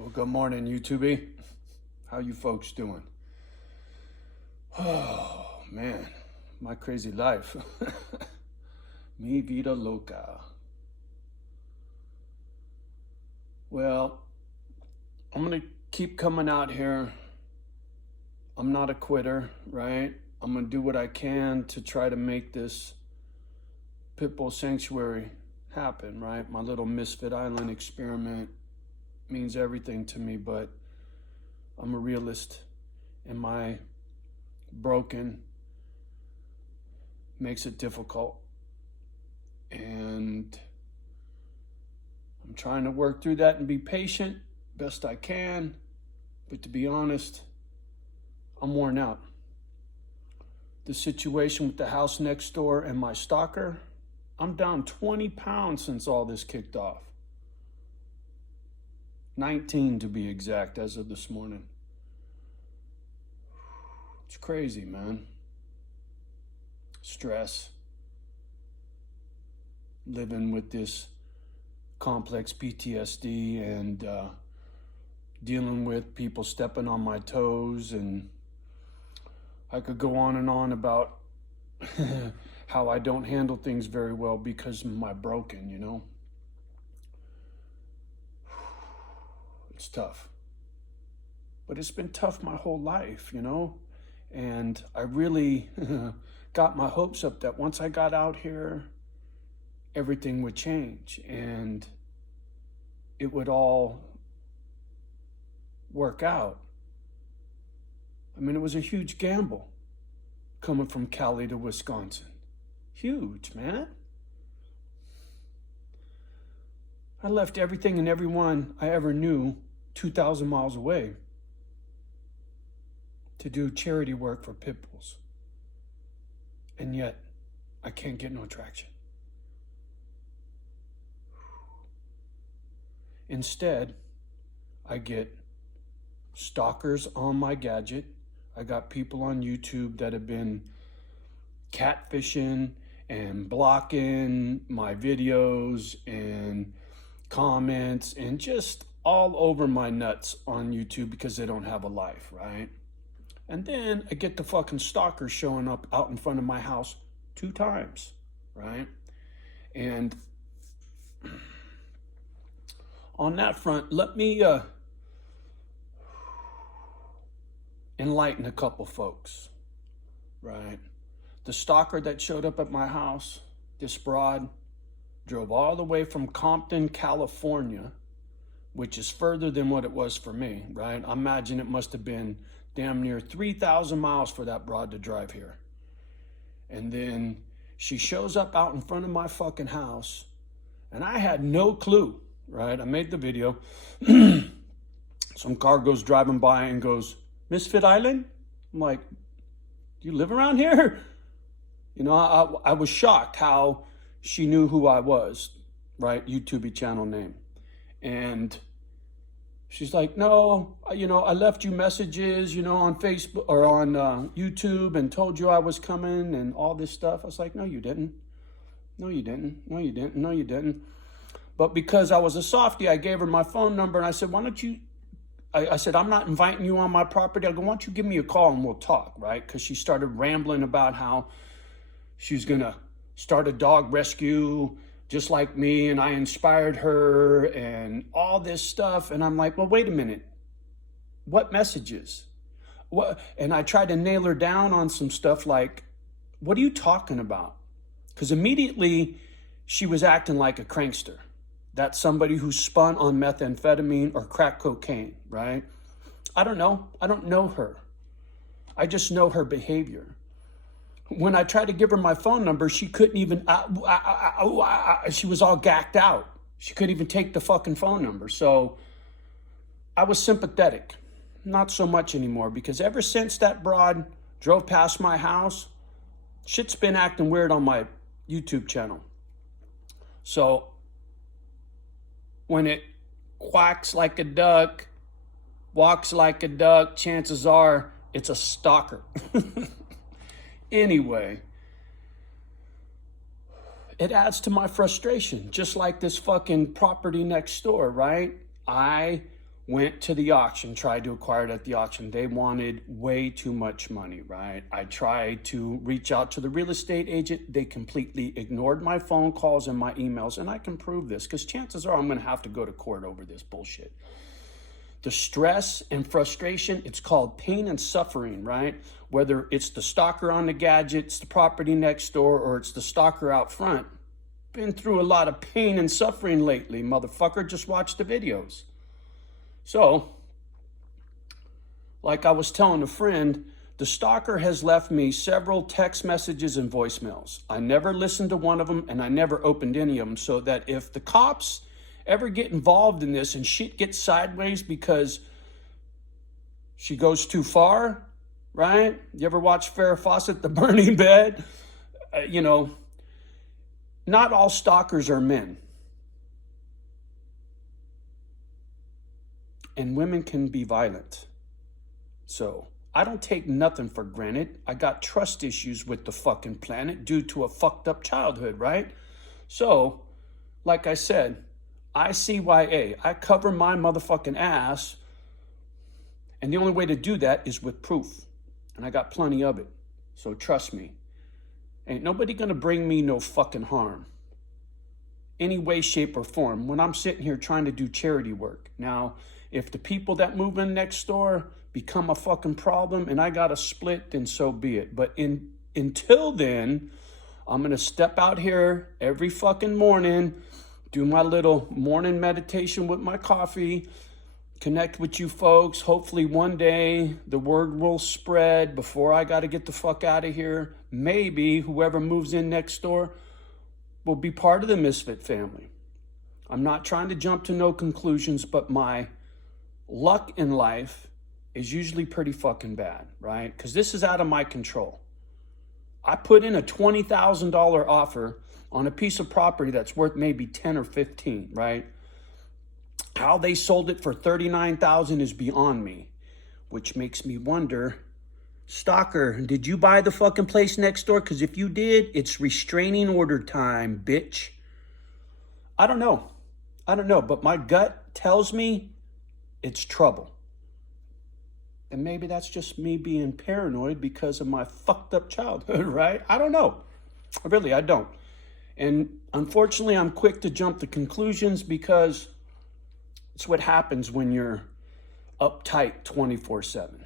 Well, good morning, YouTube. How you folks doing? Oh, man, my crazy life. Mi vida loca. Well, I'm going to keep coming out here. I'm not a quitter, right? I'm going to do what I can to try to make this Pitbull sanctuary happen, right? My little Misfit Island experiment means everything to me, but I'm a realist, and my broken makes it difficult. And I'm trying to work through that and be patient best I can, but to be honest, I'm worn out. The situation with the house next door and my stalker, I'm down 20 pounds since all this kicked off. 19 to be exact as of this morning. It's crazy, man. Stress. Living with this complex PTSD and dealing with people stepping on my toes, and I could go on and on about how I don't handle things very well because of my broken, you know? It's tough. But it's been tough my whole life, you know? And I really got my hopes up that once I got out here, everything would change and it would all work out. I mean, it was a huge gamble coming from Cali to Wisconsin. Huge, man. I left everything and everyone I ever knew 2,000 miles away to do charity work for Pitbulls. And yet, I can't get no traction. Instead, I get stalkers on my gadget. I got people on YouTube that have been catfishing and blocking my videos and comments and just all over my nuts on YouTube because they don't have a life, right? And then I get the fucking stalker showing up out in front of my house 2 times, right? And on that front, let me enlighten a couple folks, right? The stalker that showed up at my house, this broad, drove all the way from Compton, California, which is further than what it was for me, right? I imagine it must have been damn near 3,000 miles for that broad to drive here. And then she shows up out in front of my fucking house, and I had no clue, right? I made the video. Some car goes driving by and goes, "Misfit Island?" I'm like, "Do you live around here?" You know, I was shocked how she knew who I was, right? YouTube channel name. And she's like, "No, you know, I left you messages, you know, on Facebook or on YouTube and told you I was coming and all this stuff." I was like, "No, you didn't. No, you didn't. No, you didn't. No, you didn't." But because I was a softie, I gave her my phone number and I said, "Why don't you," I said, "I'm not inviting you on my property. I go, why don't you give me a call and we'll talk," right? Because she started rambling about how she was going to start a dog rescue just like me, and I inspired her and all this stuff. And I'm like, well, wait a minute. What messages? What? And I tried to nail her down on some stuff like, what are you talking about? Because immediately she was acting like a prankster. That's somebody who spun on methamphetamine or crack cocaine, right? I don't know. I don't know her. I just know her behavior. When I tried to give her my phone number, she couldn't even, she was all gacked out. She couldn't even take the fucking phone number. So I was sympathetic. Not so much anymore, because ever since that broad drove past my house, shit's been acting weird on my YouTube channel. So when it quacks like a duck, walks like a duck, chances are it's a stalker. Anyway, it adds to my frustration, just like this fucking property next door, right? I Went to the auction, tried to acquire it at the auction. They wanted way too much money, right? I tried to reach out to the real estate agent. They completely ignored my phone calls and my emails. And I can prove this because chances are I'm going to have to go to court over this bullshit. The stress and frustration, it's called pain and suffering, right? Whether it's the stalker on the gadget, it's the property next door, or it's the stalker out front. Been through a lot of pain and suffering lately, motherfucker. Just watch the videos. So, like I was telling a friend, the stalker has left me several text messages and voicemails. I never listened to one of them, and I never opened any of them, so that if the cops ever get involved in this and shit gets sideways because she goes too far, right? You ever watch Farrah Fawcett, The Burning Bed? Not all stalkers are men. And women can be violent. So I don't take nothing for granted. I got trust issues with the fucking planet due to a fucked up childhood, right? So, like I said, ICYA, I cover my motherfucking ass. And the only way to do that is with proof. And I got plenty of it. So trust me. Ain't nobody gonna bring me no fucking harm. Any way, shape, or form when I'm sitting here trying to do charity work. Now, if the people that move in next door become a fucking problem and I got to split, then so be it. But until then, I'm going to step out here every fucking morning, do my little morning meditation with my coffee, connect with you folks. Hopefully one day the word will spread before I got to get the fuck out of here. Maybe whoever moves in next door will be part of the Misfit family. I'm not trying to jump to no conclusions, but my luck in life is usually pretty fucking bad, right? Because this is out of my control. I put in a $20,000 offer on a piece of property that's worth maybe 10 or 15, right? How they sold it for $39,000 is beyond me, which makes me wonder, stalker, did you buy the fucking place next door? Because if you did, it's restraining order time, bitch. I don't know, but my gut tells me it's trouble. And maybe that's just me being paranoid because of my fucked up childhood, right? I don't know. Really, I don't. And unfortunately, I'm quick to jump to conclusions because it's what happens when you're uptight 24/7.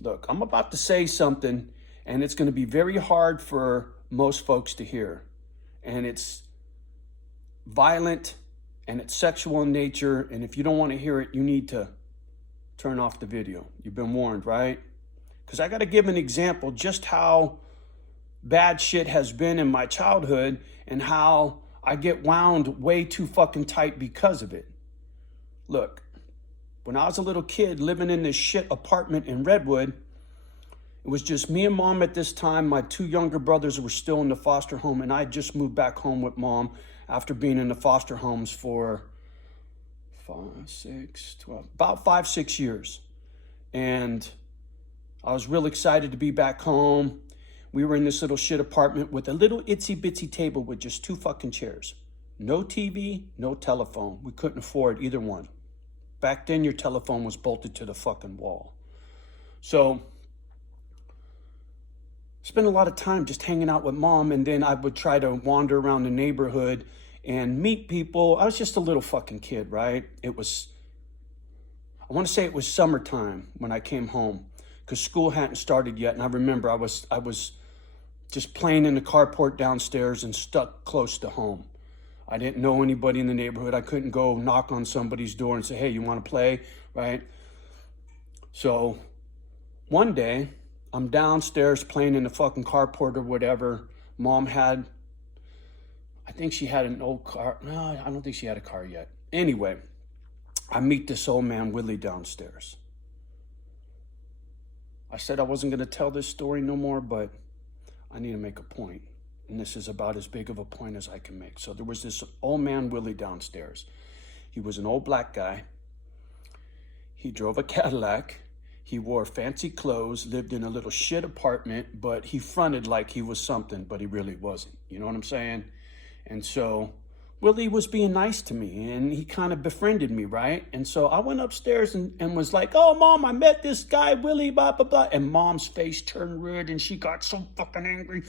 Look, I'm about to say something, and it's going to be very hard for most folks to hear. And it's violent, and it's sexual in nature, and if you don't want to hear it, you need to turn off the video. You've been warned, right? Because I got to give an example just how bad shit has been in my childhood and how I get wound way too fucking tight because of it. Look, when I was a little kid living in this shit apartment in Redwood, it was just me and mom at this time. My two younger brothers were still in the foster home, and I just moved back home with mom after being in the foster homes for 5-6 years. And I was real excited to be back home. We were in this little shit apartment with a little itsy bitsy table with just 2 fucking chairs. No TV, no telephone. We couldn't afford either one. Back then, your telephone was bolted to the fucking wall. So, spent a lot of time just hanging out with mom, and then I would try to wander around the neighborhood and meet people. I was just a little fucking kid, right? I want to say it was summertime when I came home because school hadn't started yet. And I remember I was just playing in the carport downstairs and stuck close to home. I didn't know anybody in the neighborhood. I couldn't go knock on somebody's door and say, hey, you want to play, right? So one day I'm downstairs playing in the fucking carport or whatever. Mom had, I think she had an old car. No, I don't think she had a car yet. Anyway, I meet this old man, Willie, downstairs. I said I wasn't going to tell this story no more, but I need to make a point. And this is about as big of a point as I can make. So there was this old man, Willie, downstairs. He was an old black guy. He drove a Cadillac. He wore fancy clothes, lived in a little shit apartment, but he fronted like he was something, but he really wasn't. You know what I'm saying? And so Willie was being nice to me and he kind of befriended me, right? And so I went upstairs and was like, oh, Mom, I met this guy, Willie, blah, blah, blah. And Mom's face turned red and she got so fucking angry.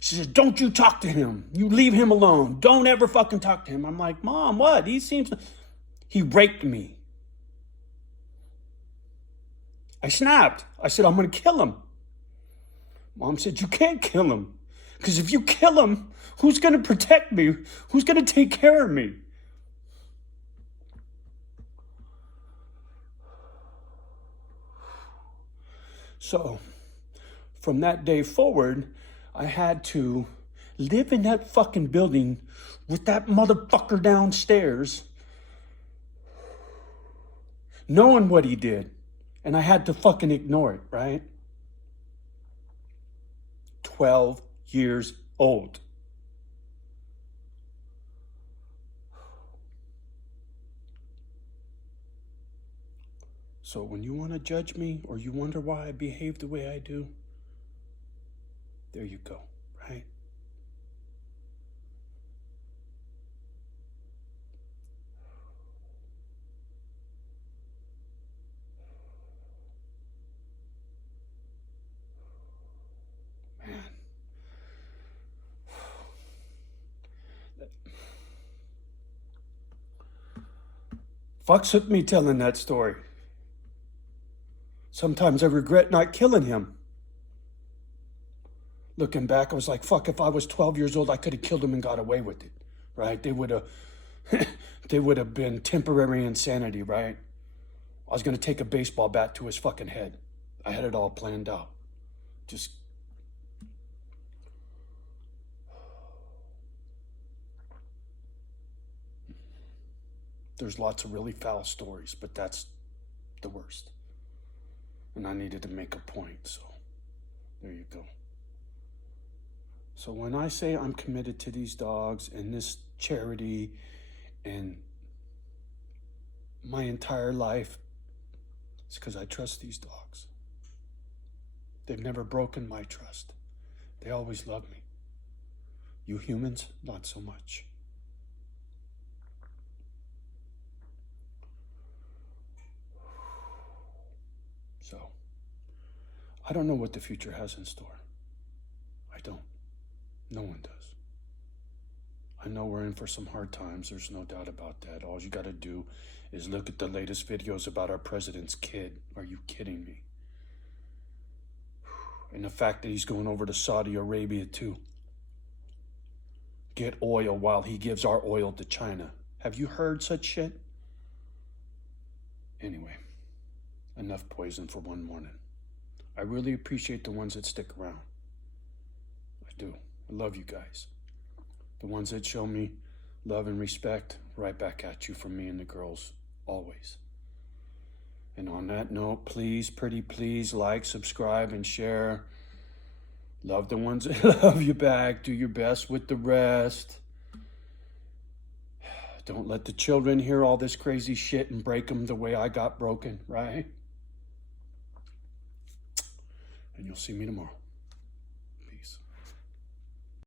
She says, don't you talk to him. You leave him alone. Don't ever fucking talk to him. I'm like, Mom, what? He raped me. I snapped. I said, I'm going to kill him. Mom said, you can't kill him. Because if you kill him, who's going to protect me? Who's going to take care of me? So, from that day forward, I had to live in that fucking building with that motherfucker downstairs, knowing what he did. And I had to fucking ignore it, right? 12 years old. So when you want to judge me or you wonder why I behave the way I do, there you go, right? Man. Fucks with me telling that story. Sometimes I regret not killing him. Looking back, I was like, fuck, if I was 12 years old, I could have killed him and got away with it, right? They would have been temporary insanity, right? I was going to take a baseball bat to his fucking head. I had it all planned out. Just... There's lots of really foul stories, but that's the worst. And I needed to make a point, so there you go. So when I say I'm committed to these dogs and this charity and my entire life, it's because I trust these dogs. They've never broken my trust. They always love me. You humans, not so much. So, I don't know what the future has in store. I don't. No one does. I know we're in for some hard times. There's no doubt about that. All you got to do is look at the latest videos about our president's kid. Are you kidding me? And the fact that he's going over to Saudi Arabia to get oil while he gives our oil to China. Have you heard such shit? Anyway, enough poison for one morning. I really appreciate the ones that stick around. I do. I love you guys. The ones that show me love and respect, right back at you from me and the girls, always. And on that note, please, pretty please, like, subscribe, and share. Love the ones that love you back. Do your best with the rest. Don't let the children hear all this crazy shit and break them the way I got broken, right? And you'll see me tomorrow.